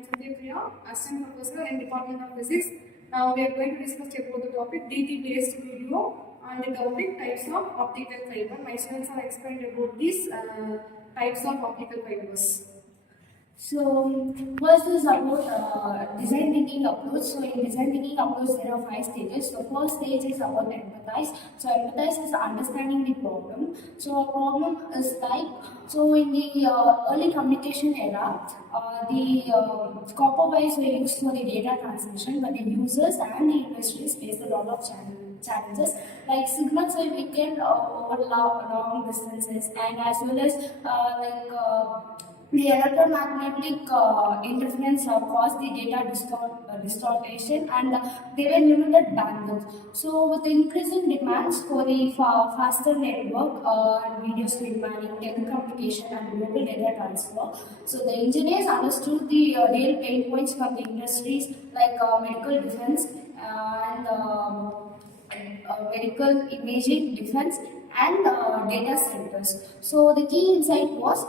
Assistant Professor in Department of Physics. Now we are going to discuss about the topic DT based video on the topic types of optical fiber. My students are explained about these types of optical fibers. So first is about design thinking approach. So in design thinking approach there are 5 stages. The first stage is about empathize. So empathize is understanding the problem. So a problem is like, so in the early communication era, the copper wires were used for the data transmission, but the users and the industries faced a lot of challenges like signals were weakened over long distances, and as well as the electromagnetic interference caused the data distortion, and they were limited bandwidth. So with the increasing demands for the faster network and video stream mining, telecommunication and global data transfer, so the engineers understood the real pain points from the industries like medical defense and medical imaging defense and data centers. So the key insight was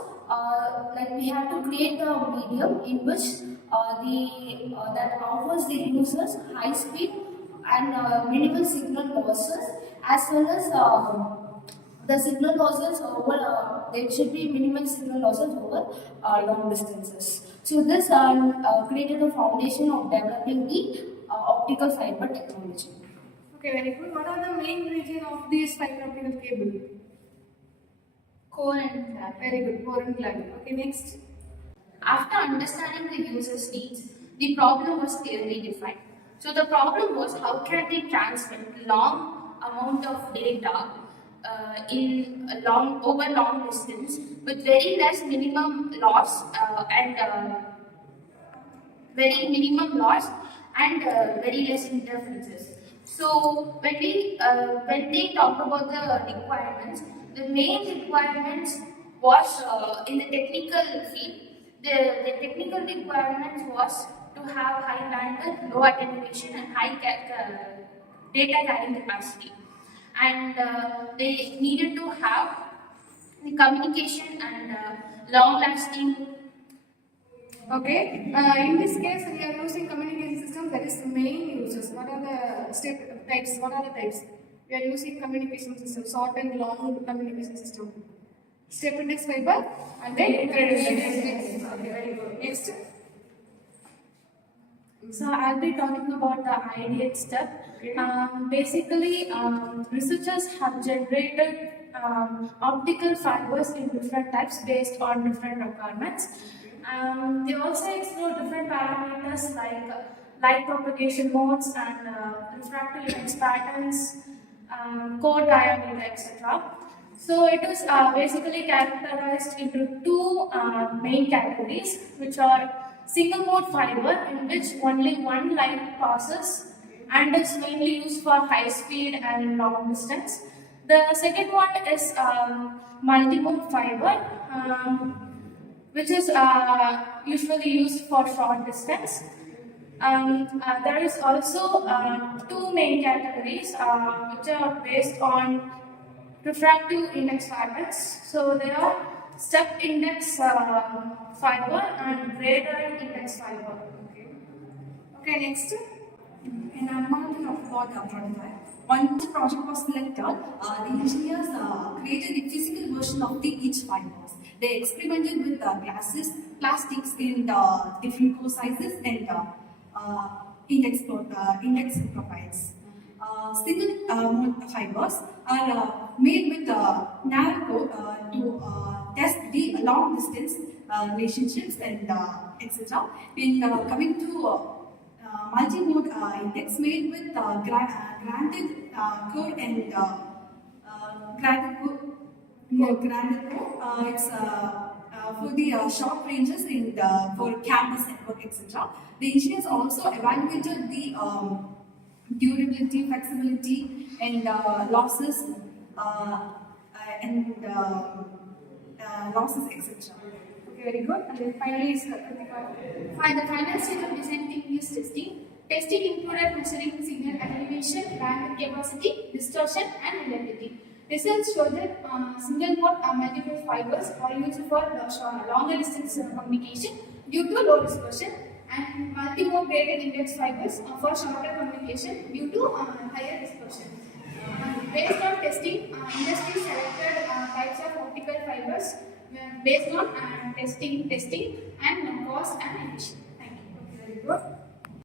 we have to create a medium in which that offers the users high speed and minimal signal losses, as well as the signal losses over there should be minimal signal losses over long distances. So this created a foundation of developing the optical fiber technology. Okay, very good. What are the main region of this fiber optical cable? Core and cladding. Very good, core and cladding. Okay, next. After understanding the user's needs, the problem was clearly defined. So the problem was how can they transmit long amount of data over long distance with very less minimum loss and very minimum loss and very less interferences. So when they talk about the requirements, the main requirements was in the technical field. The technical requirements was to have high bandwidth, low attenuation, and high data carrying capacity, and they needed to have the communication and long-lasting. Okay, in this case we are using communication system, that is the main uses. What are the step types? What are the types? We are using communication system, short and long communication system. Step index fiber and then infrared index. Okay, very good. Next. So I'll be talking about the ideate step. Okay. Basically, researchers have generated optical fibers in different types based on different requirements. They also explore different parameters like light propagation modes and refractive index patterns, core diameter, etc. So it is basically characterized into two main categories, which are single mode fiber, in which only one line passes and is mainly used for high speed and long distance. The second one is multimode fiber, which is usually used for short distance. There is also two main categories which are based on refractive index patterns. So they are step index fiber and radar index fiber. Okay, next. In unmounting of prototype, once the project was selected, the engineers created a physical version of each fibers. They experimented with glasses, plastics in different core sizes and index profiles. Single mode fibers are made with narrow code to test the long distance relationships and etc. In coming to multi-mode index made with granted code and granted code. It's for the short ranges and for campus network, etc. The engineers also evaluated the durability, flexibility, and losses losses, etc. Okay, very good. And then finally is critical. For the final stage of design thinking is testing. Testing included measuring signal attenuation, bandwidth capacity, distortion, and reliability. Results show that single mode multimode fibers are used for longer distance communication due to low dispersion and multimode braided index fibers for shorter communication due to higher dispersion. Based on testing, industry selected types of optical fibers based on testing and cost and efficiency. Thank you. Very good.